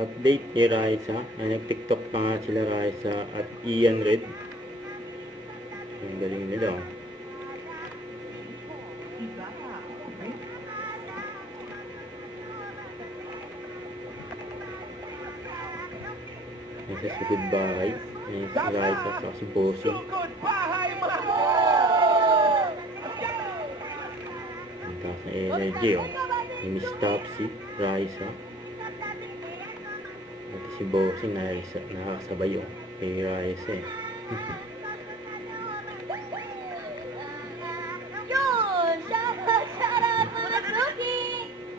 update ni Raisa. Nag-TikTok pa nga sila Raisa at Ian Red. Ang galing nila. Nasa si Goodbye. Si Raisa sa si Bossing. Ang taas na energy, oh. Ni Miss Topsy, Raisa. At si Bossing nakakasabay, oh. Kay Raisa, eh. Yun! Shout out mga suki!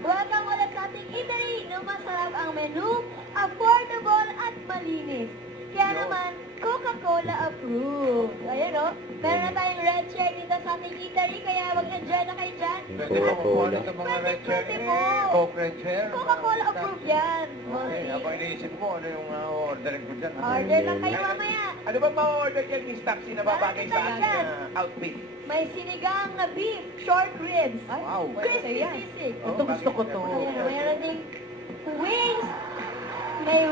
Welcome ulit sa ating eatery na masarap ang menu, affordable at malinis. Kaya naman, Coca-Cola approved. Ayan o, meron na tayong red chair dito sa ating eatery, kaya mag-enjoy na kayo dyan. Coca-Cola. Mga red chair. 2024. Coke red chair. Coca-Cola approved yan. Okay, habang iniisip ko, ano yung orderin ko dyan? Order lang kayo mamaya. Ano ba ma-order dyan, Miss Taxi, na babagay sa Bakit aking yan? outfit? May sinigang na beef, short ribs, Wow. crispy sisig. Ito gusto ko to. Ayan, mayroon ding wings, may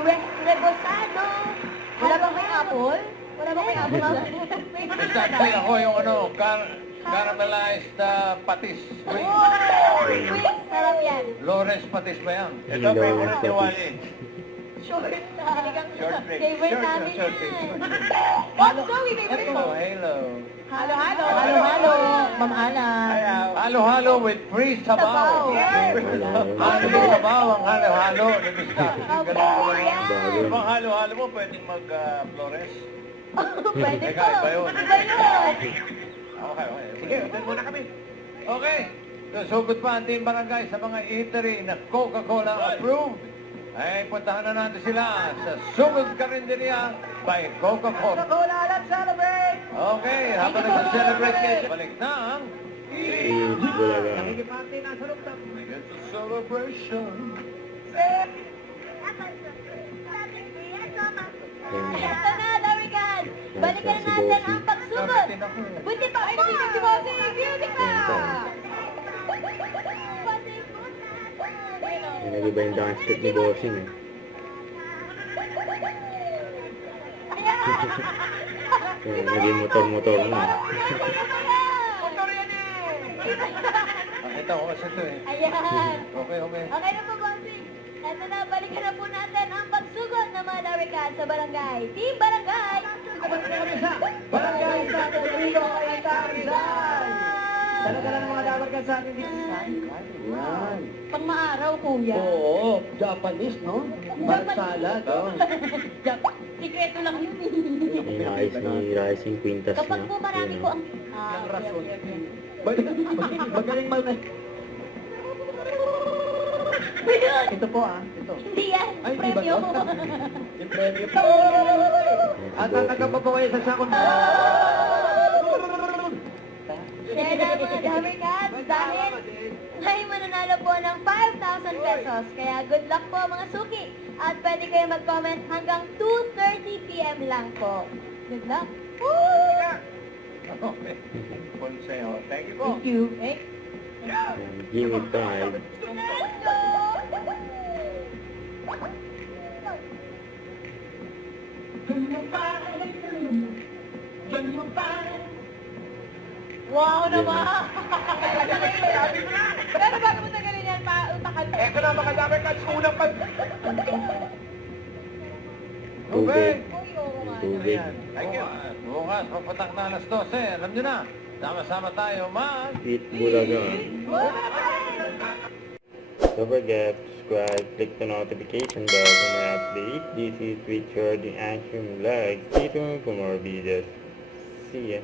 rebosado. Wala bang may apple? Wala bang may apple? Miss Taxi, ako yung caramelized patis. Oh, wings, sarap yan. Lores patis ba yan? Ito, favorite ni Wally. Short Short ribs. favorite namin Short yan. ribs. Oh, Zoe, favorite mo. Hello. Halo-halo. Halo-halo, Ma'am Ana. Halo-halo with free sabaw. Yes. Halo sabaw ang halo-halo ni Miss Taxi. Ganun Opo, ko lang. yan. Ibang halo-halo mo, pwedeng mag-flores? Pwede Teka, po. iba yun. Iba yun. Okay. Sige, utan muna kami. Okay. Susugod pa ang team barangay sa mga eatery na Coca-Cola approved. Ay, puntahan na natin sila sa Sugod Karinderia by Coca-Cola. Coca-Cola, let's celebrate! Okay, habang nag-celebrate kayo, balik na ang Huge Bulaga. Nakikiparte na sa rooftop. Celebration. Ito na, Darigan! Balikan na natin ang pagsugod! Buti pa! Ay, hindi si Bossing! Beauty pa! Nag-iba yung dance step ni Bossing, eh. Ayan! Naging motor-motor na. Motor yan eh! Ito, ito eh. Ayan! Okay. Okay na po, Bossing! Ito na, balikan na po natin ang pagsugod ng mga Darigan sa barangay. Team Barangay! Barangay sa Rodrigo Cainta Rizal. Dala-dala ng mga dawargan sa atin dito. Yan. Pang maaraw, kuya. Oo, Japanese, no? Barsalad, oh. Sikreto lang yun eh. Yung ayos ni Rising Quintas na. Kapag po marami Yun, po oh. ang... Ang rason. Magaling mal... Ito po ito. Hindi yan, Ay, di ba premyo. to? Yung premyo po. At tatanggap pa po kayo sa sakon. Share na mga Darigan dahil may mananalo po ng 5,000 pesos. Kaya good luck po mga suki. At pwede kayo mag-comment hanggang 2:30 PM lang po. Good luck. Woo! Okay. Consejo. Thank you po. Thank you. Eh? Jimmy Pride. Let's go! Wow naman! Pero bago mo tagalin yan, utakan mo. Eko na makadami ka sa unang pag... Tubig. Uy, oo nga. Tubig. Ayan. Thank you. Bukas, papatak na alas 12. Alam nyo na, sama-sama tayo Eat Bulaga. Don't forget to subscribe, click the notification bell for more updates. This is Richard, the Action Vlog. Stay tuned for more videos. See ya.